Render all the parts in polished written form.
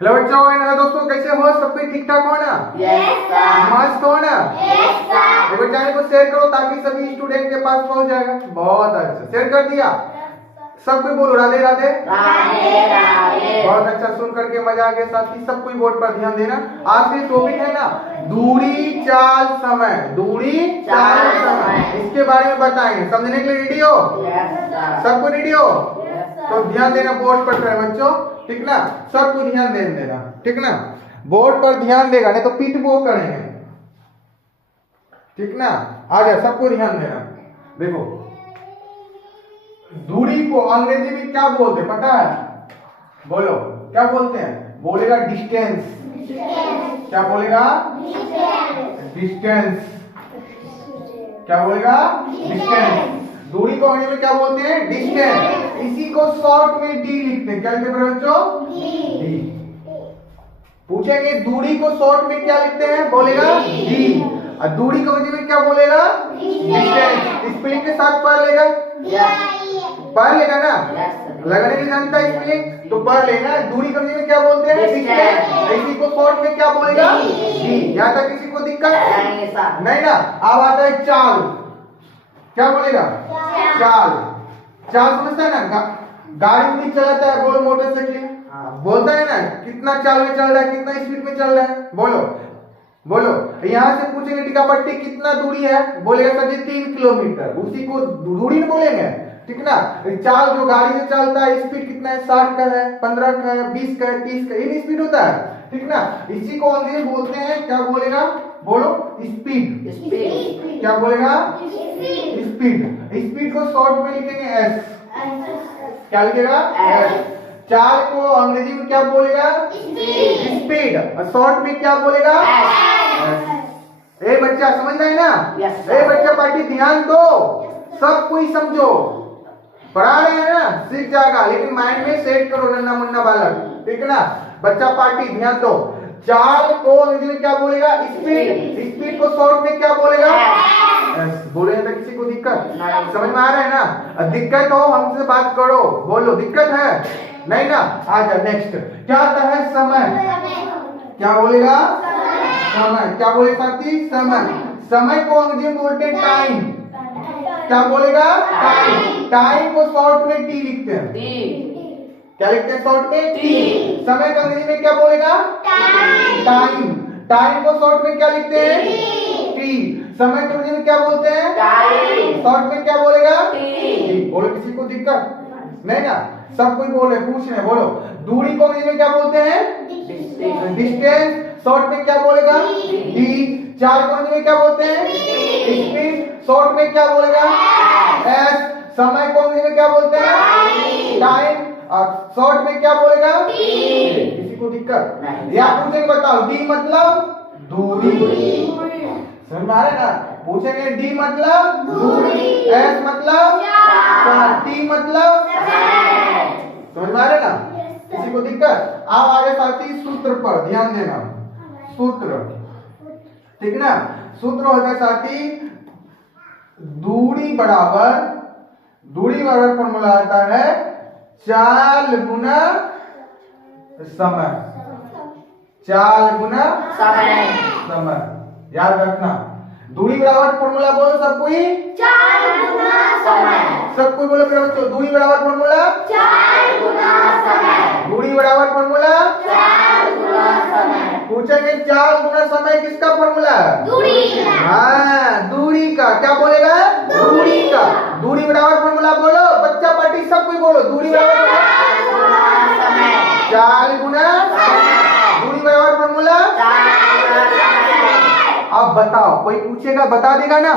Hello बच्चों, hello दोस्तों, कैसे हो? सब कुछ ठीक ठाक हो ना? Yes sir. मस्त हो ना? Yes sir. देखो चैनल को शेयर करो ताकि सभी स्टूडेंट के पास पहुंच जाएगा। बहुत अच्छा, शेयर कर दिया। सब कोई बोलो राधे राधे। राधे राधे। बहुत अच्छा, सुन करके मजा आ गया। साथी सब कोई बोर्ड पर ध्यान देना। आज के टॉपिक है ना दूरी चाल समय। दूरी चाल समय, इसके बारे में बताएंगे। समझने के लिए रेडी हो? Yes sir. सबको रेडी हो? Yes sir. तो ध्यान देना बोर्ड पर बच्चों, ठीक ना? सबको ध्यान देना, ठीक ना? बोर्ड पर ध्यान देगा, नहीं तो पीठ वो करेंगे, ठीक ना? आ जाए, सबको ध्यान देना। देखो दूरी को अंग्रेजी में क्या बोलते हैं पता है? बोलो क्या बोलते हैं? बोलेगा डिस्टेंस। क्या बोलेगा? डिस्टेंस। क्या बोलेगा? डिस्टेंस। दूरी को अंग्रेजी में क्या बोलते हैं? डिस्टेंस। इसी को शॉर्ट में डी लिखते हैं। क्या लिखते हैं बच्चों? डी। पूछेंगे दूरी को शॉर्ट में क्या लिखते हैं? बोलेगा डी। और दूरी को अंग्रेजी में क्या बोलेगा? डिस्टेंस। स्पेलिंग के साथ पढ़ लेगा, पढ़ लेगा ना? लगाने की जानता है स्पेलिंग तो पढ़ लेना। दूरी को अंग्रेजी में क्या बोलते हैं? डिस्टेंस। इसी को शॉर्ट में क्या बोलेगा? डी। यहाँ तक किसी को दिक्कत नहीं ना? अब आता है चाल। क्या बोलेगा? चाल। चाल समझता है ना? गाड़ी में चलाता है, बोलो मोटरसाइकिल बोलता है ना कितना चाल में चल रहा है, कितना स्पीड में चल रहा है। बोलो बोलो। यहाँ से पूछेंगे टिकापट्टी कितना दूरी है, बोलेगा सर जी 3 किलोमीटर। उसी को दूरी में बोलेंगे, ठीक ना? चाल जो गाड़ी से चलता है स्पीड कितना है? 60 का है, 15 का है, 20 का है, 30 का, ये स्पीड होता है, ठीक ना? इसी को अंग्रेजी बोलते हैं, क्या बोलेगा? बोलो स्पीड। स्पीड। क्या बोलेगा? स्पीड। स्पीड को शॉर्ट में लिखेंगे एस। क्या लिखेगा? एस। चाल को अंग्रेजी में क्या बोलेगा? स्पीड। और शॉर्ट में क्या बोलेगा? एस। ए बच्चा समझ रहे हैं ना? Yes, ए बच्चा पार्टी ध्यान दो, सब कोई समझो। पढ़ा रहे हैं ना, सीख जाएगा, लेकिन माइंड में सेट करो नन्ना मुन्ना बालक, ठीक है ना? बच्चा पार्टी ध्यान दो। चाल को अंग्रेजी में क्या बोलेगा? स्पीड। स्पीड को शॉर्ट में क्या बोलेगा? बोले तो किसी को दिक्कत समझ में आ रहा है ना? दिक्कत हो हमसे बात करो, बोलो दिक्कत है नहीं ना? आ जाए नेक्स्ट। क्या आता है? समय। क्या बोलेगा? समय। क्या बोले साथी? समय। समय को अंग्रेजी में बोलते हैं टाइम। क्या बोलेगा? टाइम। टाइम को शॉर्ट में टी लिखते हैं। क्या लिखते हैं शॉर्ट में? टी। समय को अंग्रेजी में क्या बोलेगा? टाइम। टाइम को शॉर्ट में क्या लिखते हैं? टी। समय को अंग्रेजी में क्या बोलते हैं? टाइम। शॉर्ट में क्या बोलेगा? टी। बोलो किसी को दिक्कत नहीं ना? सब कोई बोले, पूछ रहे, बोलो। दूरी को अंग्रेजी में क्या बोलते हैं? डिस्टेंस। शॉर्ट में क्या बोलेगा? डी। चाल को अंग्रेजी में क्या बोलते हैं? स्पीड। शॉर्ट में क्या बोलेगा? एस। समय को अंग्रेजी में क्या बोलते हैं? टाइम। और शॉर्ट में क्या बोलेगा? किसी को दिक्कत? या पूछेंगे बताओ डी मतलब दूरी। समझ में आ रहा है ना? पूछेंगे डी मतलब दूरी, एस मतलब चाल, टी मतलब समझ में आ रहा है ना? किसी को दिक्कत? आप आगे साथी सूत्र पर ध्यान देना। सूत्र, ठीक ना? सूत्र होता है साथी दूरी बराबर फॉर्मूला आता है चाल गुना समय। चाल गुना समय, याद रखना। दूरी बराबर फॉर्मूला बोलो सब कोई। चाल गुना समय। सब कोई बोलो मेरे बच्चों। दूरी बराबर फॉर्मूला चाल गुना समय। दूरी बराबर फॉर्मूला चाल गुना समय। पूछेंगे चाल गुना समय किसका फॉर्मूला है? दूरी का। हाँ, दूरी का। क्या बोलेगा? दूरी का। दूरी बराबर फॉर्मूला बोलो बच्चा पार्टी, सब कोई बोलो। दूरी बराबर चाल गुना समय। चाल गुना दूरी बराबर फॉर्मूला। अब बताओ, कोई पूछेगा बता देगा ना?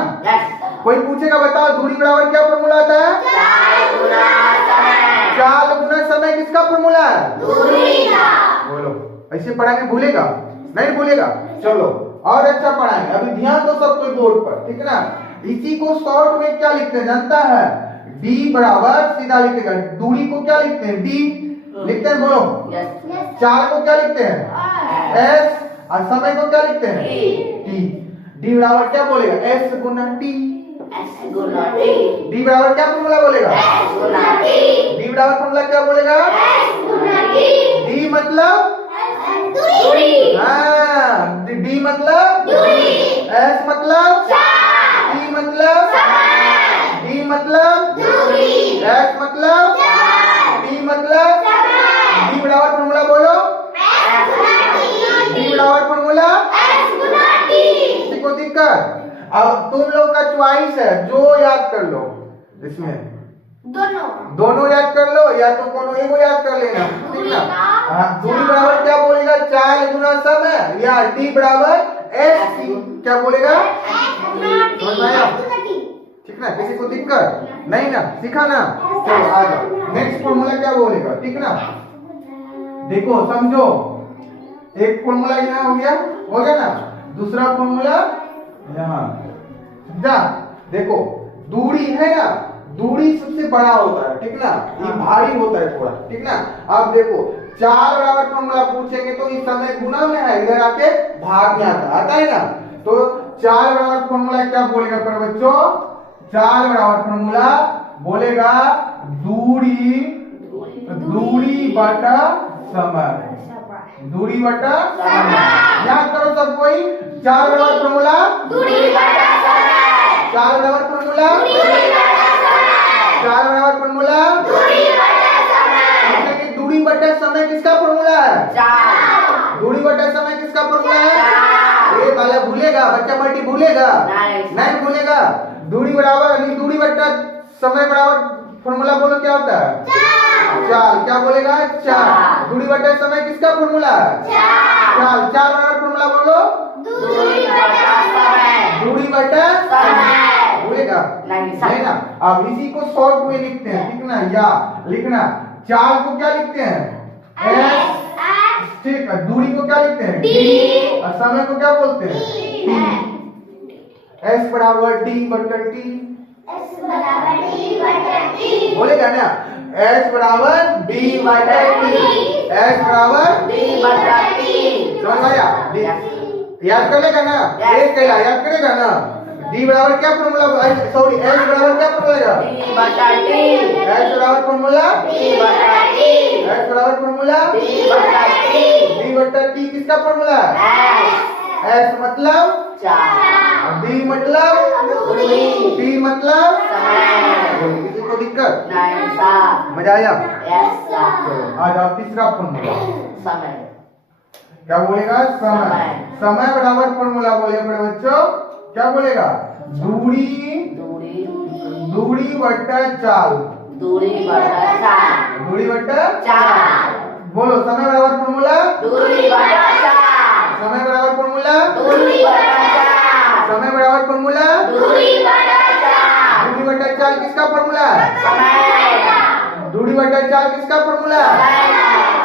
कोई पूछेगा बताओ दूरी बराबर क्या फॉर्मूला आता है? चाल गुना समय। चाल गुना समय किसका फॉर्मूला है? दूरी का। बोलो। ऐसे पढ़ाएंगे भूलेगा नहीं? भूलेगा। चलो और अच्छा पढ़ाएंगे। अभी ध्यान दो सब कोई बोर्ड पर, ठीक है ना? इसी को शॉर्ट में क्या लिखते हैं जानता है? डी बराबर सीधा लिखेगा। दूरी को क्या लिखते हैं? डी लिखते हैं, बोलो। चाल को क्या लिखते हैं? एस। और समय को क्या लिखते हैं? टी। डी बराबर क्या बोलेगा? एस गुना टी। डी बराबर क्या फॉर्मूला बोलेगा? डी बराबर फॉर्मूला क्या बोलेगा? डी मतलब एस मतलब टी मतलब डी बराबर फॉर्मूला बोलो, डी बराबर फॉर्मूला। किसी को दिक्कत? अब तुम लोग का चॉइस है, जो याद कर लो इसमें, दोनों याद कर लो या तो कोनो एगो याद कर लेना, ठीक ना। हाँ, दूरी बराबर क्या बोलेगा, 4 गुना समय, या डी बराबर एस क्या बोलेगा, समझ में आया? ठीक ना, किसी को दिक्कत नहीं ना, सीखा ना। चलो आ जाओ, नेक्स्ट फॉर्मूला क्या बोलेगा, ठीक ना। देखो समझो, एक फॉर्मूला यहाँ हो गया ना, दूसरा फॉर्मूला यहाँ जा। देखो दूरी है ना, दूरी सबसे बड़ा होता है, ठीक ना, ये भारी होता है थोड़ा, ठीक ना। अब देखो 4 बराबर फॉर्मूला पूछेंगे तो इस समय गुना में है, इधर आके भाग में आता है ना। तो 4 बराबर फॉर्मूला क्या बोलेगा पर बच्चों, 4 बराबर फॉर्मूला बोलेगा दूरी बटा समय, दूरी बटा समय। याद करो सब कोई, 4 बराबर फॉर्मूला, 4 बराबर फॉर्मूला, 4 बराबर फॉर्मूला। दूरी बटा समय किसका फॉर्मूला है, दूरी बटा समय किसका फॉर्मूला है, ये वाला भूलेगा बच्चा, पार्टी भूलेगा नहीं भूलेगा। दूरी बराबर दूरी बटा समय बराबर फॉर्मूला बोलो क्या होता है, 4 क्या बोलेगा, 4। दूरी बटा समय किसका फॉर्मूला है, 4। 4 बराबर फॉर्मूला बोलो, दूरी बटा समय, भूलेगा नहीं ना। अब इसी को शॉर्ट में लिखते हैं, ठीक ना, या लिखना 4 को क्या लिखते हैं, एस, ठीक है। दूरी को क्या लिखते हैं, डी, और समय को क्या बोलते हैं, टी। एस बराबर डी बटा टी, बोलेगा ना, एस बराबर डी बटा टी, एस बराबर डी बटा टी, समझ आया? याद कर लेगा ना, एक कहला याद करेगा ना। डी बराबर क्या फॉर्मूला, सॉरी एस बराबर क्या फॉर्मूला, डी बटा टी, एस बराबर फॉर्मूला, डी बटा टी, एस बराबर फॉर्मूला, डी बटा टी, डी बटा टी किसका फॉर्मूला है, एस मतलब 4, डी मतलब दूरी, टी मतलब समय। किसी को दिक्कत नहीं, मजा आया? चलो आ जाओ, तीसरा फॉर्मूला समय, क्या बोलेगा, समय। समय बराबर फॉर्मूला बोले बड़े बच्चों, क्या बोलेगा, दूरी बटा चाल, दूरी बटा चाल। बोलो समय बराबर फॉर्मूला, दूरी बटा चाल। समय बराबर फॉर्मूला, दूरी बटा चाल। समय बराबर फॉर्मूला, दूरी बटा चाल। दूरी बटा चाल किसका फॉर्मूला है, समय। दूरी बटा चाल किसका फॉर्मूला है,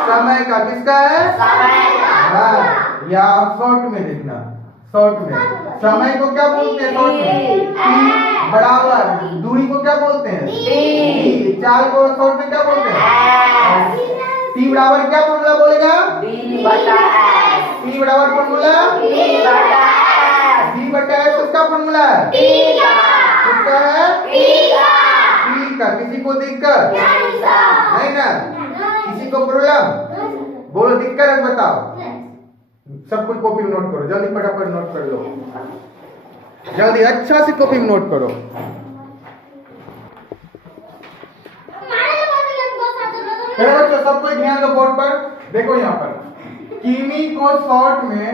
समय का। किसका है, समय का। या शॉर्ट में देखना, शॉर्ट में समय को क्या बोलते हैं, शॉर्ट में टी बराबर, दूरी को क्या बोलते हैं, डी, चाल को शॉर्ट में क्या बोलते हैं, टी बराबर क्या फॉर्मूला बोलेगा, डी बटा एस, टी बराबर फॉर्मूला, डी बटा एस, डी बटा एस उसका फॉर्मूला है, टी का। किसका है, टी का, टी का। किसी को दिक्कत नहीं ना, किसी को प्रॉब्लम, बोलो दिक्कत है बताओ। सब कुछ कॉपी में नोट करो, जल्दी फटाफट नोट कर लो, जल्दी अच्छा से कॉपी में नोट करो। बच्चों सब कोई ध्यान दो बोर्ड पर, देखो यहाँ पर किमी को शॉर्ट में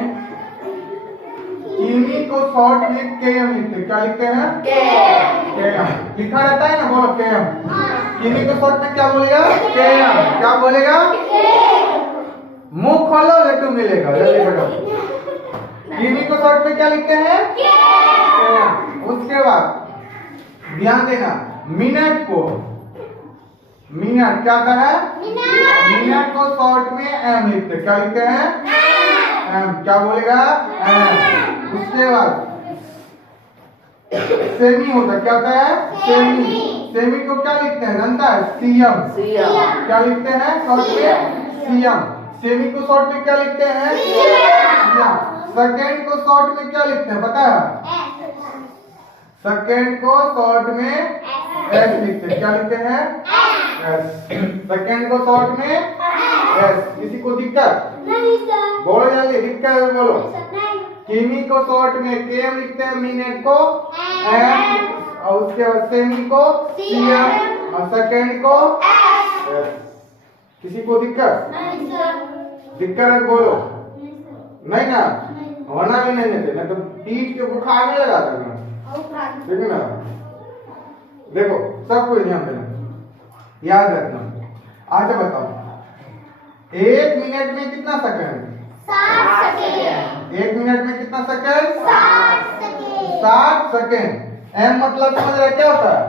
केएम लिखते हैं, क्या लिखते हैं, केएम लिखा रहता है ना, बोलो केएम। किमी को शॉर्ट में क्या बोलेगा, केएम, क्या बोलेगा, मुंह खोलो लड्डू मिलेगा, जल्दी फटाफट। किमी को शॉर्ट में क्या लिखते हैं, उसके बाद ध्यान देना, मिनट को, मिनट क्या होता है, मिनट को शॉर्ट में एम लिखते, क्या लिखते हैं, एम, क्या बोलेगा, एम। उसके बाद सेमी होता, क्या होता है, सेमी, सेमी को क्या लिखते हैं, जानता है, सीएम, क्या लिखते हैं शॉर्ट में, सीएम। सेमी को शॉर्ट में क्या लिखते हैं, सेकेंड को शॉर्ट में क्या लिखते हैं पता है, सेकेंड को शॉर्ट में एस लिखते हैं, क्या लिखते हैं, एस। सेकेंड को शॉर्ट में एस। किसी को दिक्कत, बोलो जल्दी, दिक्कत है बोलो। किमी को शॉर्ट में केएम लिखते हैं, मिनट को एम, और उसके बाद सेमी को सीएम, और सेकंड को S। किसी को दिक्कत दिक्कत है तो बोलो नहीं ना, होना भी नहीं देते, नहीं तो पीठ के बुखार नहीं लगाता ना, ठीक है ना। देखो सबको ध्यान देना, याद रखना। आगे बताओ, 1 मिनट में कितना सेकंड? 60 सेकंड। 1 मिनट में कितना सेकंड? 60 सेकंड। 60 सेकंड। M मतलब समझ रहे क्या होता है?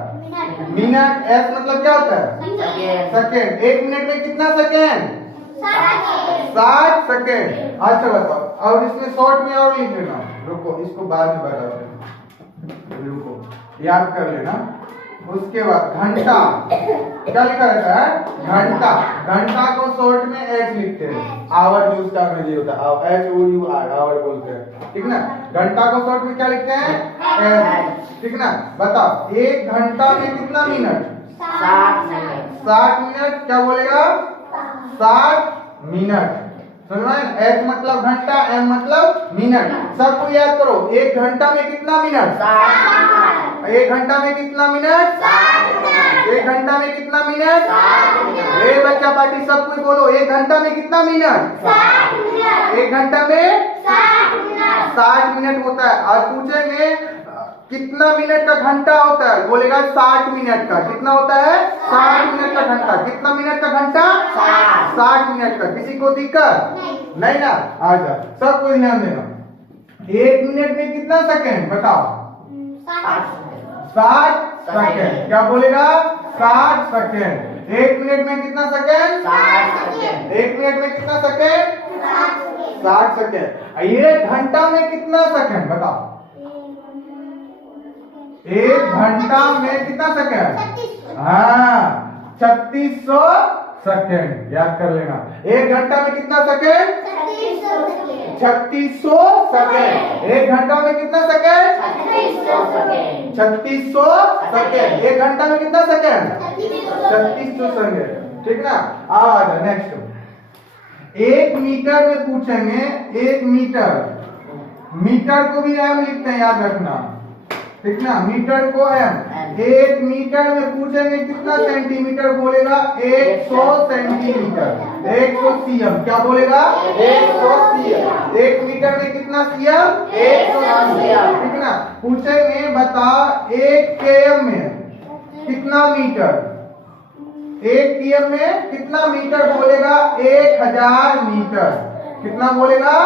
मिनट। S मतलब क्या होता है? सेकंड। 1 मिनट में कितना सेकंड? 60 सेकंड। अच्छा बताओ, और इसमें शॉर्ट में और लिख लेना, रुको इसको बाद में बताते हैं, रुको याद कर लेना। उसके बाद घंटा, क्या लिखा रहता है? घंटा। घंटा को शॉर्ट में H लिखते हैं, आवर जो उसका अंग्रेजी होता है HOUR, आवर बोलते हैं, ठीक ना। घंटा को शॉर्ट में क्या लिखते हैं? H, ठीक ना। बताओ 1 घंटा में कितना मिनट? 60 मिनट। 60 मिनट। क्या बोलेगा? 60 मिनट। समझ में? H मतलब घंटा, M मतलब मिनट। सबको याद करो, 1 घंटा में कितना मिनट? 1 घंटा में कितना मिनट? 1 घंटा में कितना मिनट? ए बच्चा पार्टी सब कोई बोलो, 1 घंटा में कितना मिनट? 1 घंटा में 60 मिनट होता है। और पूछेंगे कितना मिनट का घंटा होता है, बोलेगा 60 मिनट का। कितना होता है? 60 मिनट का घंटा। कितना मिनट का घंटा? 60 मिनट का। किसी को दिक्कत नहीं ना? आजा सबको ध्यान देना। 1 मिनट में कितना सेकंड बताओ? 60 सेकंड। क्या बोलेगा? 60 सेकंड। 1 मिनट में कितना सेकंड? 1 मिनट में कितना सेकंड? 60 सेकंड। 1 घंटा में कितना सेकंड बताओ? 1 घंटा में कितना सेकंड? हाँ 3600 सेकंड। याद कर लेना, 1 घंटा में कितना सेकंड? 3600 सेकंड। 1 घंटा में कितना सेकंड? 3600 सेकंड। 1 घंटा में कितना सेकंड? 3600 सेकंड, ठीक ना। अब आ जाए नेक्स्ट। 1 मीटर में पूछेंगे, 1 मीटर। मीटर को भी M लिखते हैं, याद रखना, ठीक ना। मीटर को M। 1 मीटर में पूछेंगे कितना सेंटीमीटर, बोलेगा 100 सेंटीमीटर। 100 cm। क्या बोलेगा? 100 cm। 1 मीटर में कितना cm? 100 cm, ठीक ना। पूछेंगे बता 1 km में कितना मीटर? 1 km में कितना मीटर, बोलेगा 1000 मीटर। कितना बोलेगा?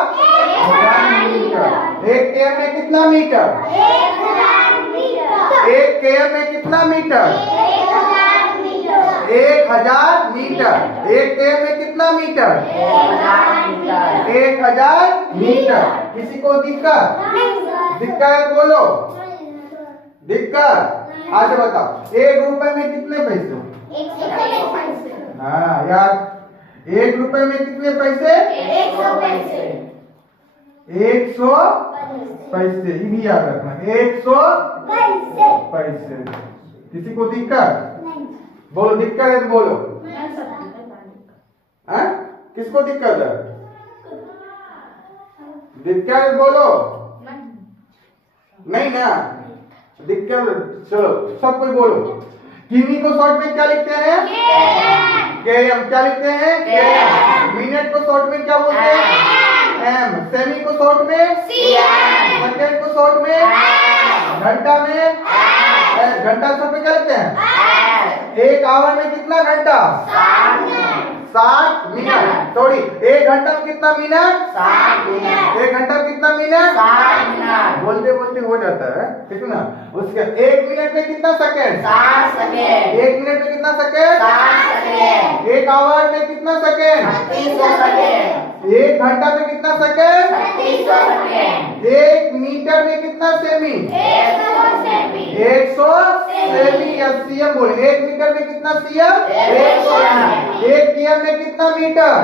1000 मीटर। 1 km में कितना मीटर? 1 km में कितना मीटर? 1000 मीटर। 1 km में कितना मीटर? 1000 मीटर। किसी को दिक्कत दिक्कत बोलो, दिक्कत। अच्छा बताओ 1 रुपए में कितने पैसे? हाँ यार, 1 रुपए में कितने पैसे? 100 पैसे। 100 पैसे, ये भी याद रखना, 100 पैसे। किसी को दिक्कत बोलो, दिक्कत है तो बोलो। हाँ? किसको दिक्कत है? दिक्कत बोलो, नहीं ना दिक्कत। चलो सब कोई बोलो। किमी को शॉर्ट में क्या लिखते हैं? KM। क्या लिखते हैं? मिनट को शॉर्ट में क्या बोलते हैं? M। सेमी को शॉर्ट में? सेकंड को शॉर्ट में? घंटा में? घंटा शॉर्ट में क्या लिखते हैं? 1 आवर में कितना घंटा? 60 मिनट। सॉरी, 1 घंटा में कितना मिनट? 60 मिनट। 1 घंटा में कितना मिनट? 60 मिनट। बोलते बोलते हो जाता है, ठीक है ना। उसके 1 मिनट में कितना सेकंड? 60 सेकंड। 1 मिनट में कितना सेकंड? 60 सेकंड। 1 आवर में कितना सेकंड? 3600 सेकंड। 1 घंटा में कितना सेकंड? 3600 सेकंड। 1 मीटर में कितना सेमी? 100 सेमी। 100 सेमी या cm बोले। 1 मीटर में कितना cm? 1 km में कितना मीटर?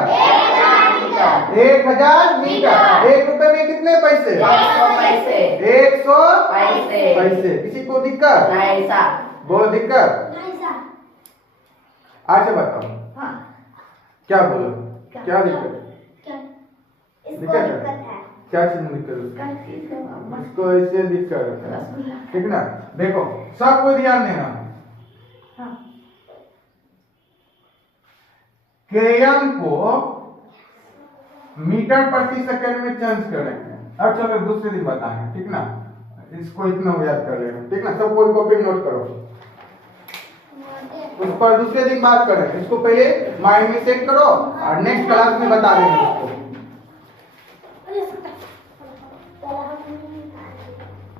1000 मीटर। 1 रुपए में कितने पैसे? 100 पैसे। 100 पैसे। पैसे। किसी को दिक्कत नहीं सा। बोलो, दिक्कत। अच्छा बताओ क्या बोलो, क्या दिक्कत? दिक्कत है? क्या चीज में दिक्कत है? इसको ऐसे दिक्कत है, ठीक ना। देखो सब को ध्यान देना। km को मीटर प्रति सेकंड में चेंज करेंगे। अब चलो दूसरे दिन बताएंगे, ठीक ना। इसको इतना याद कर लेना, ठीक ना। सब कोई कॉपी नोट करो, उस पर दूसरे दिन बात करें। इसको पहले माइंड में सेट करो और नेक्स्ट क्लास में बता देंगे।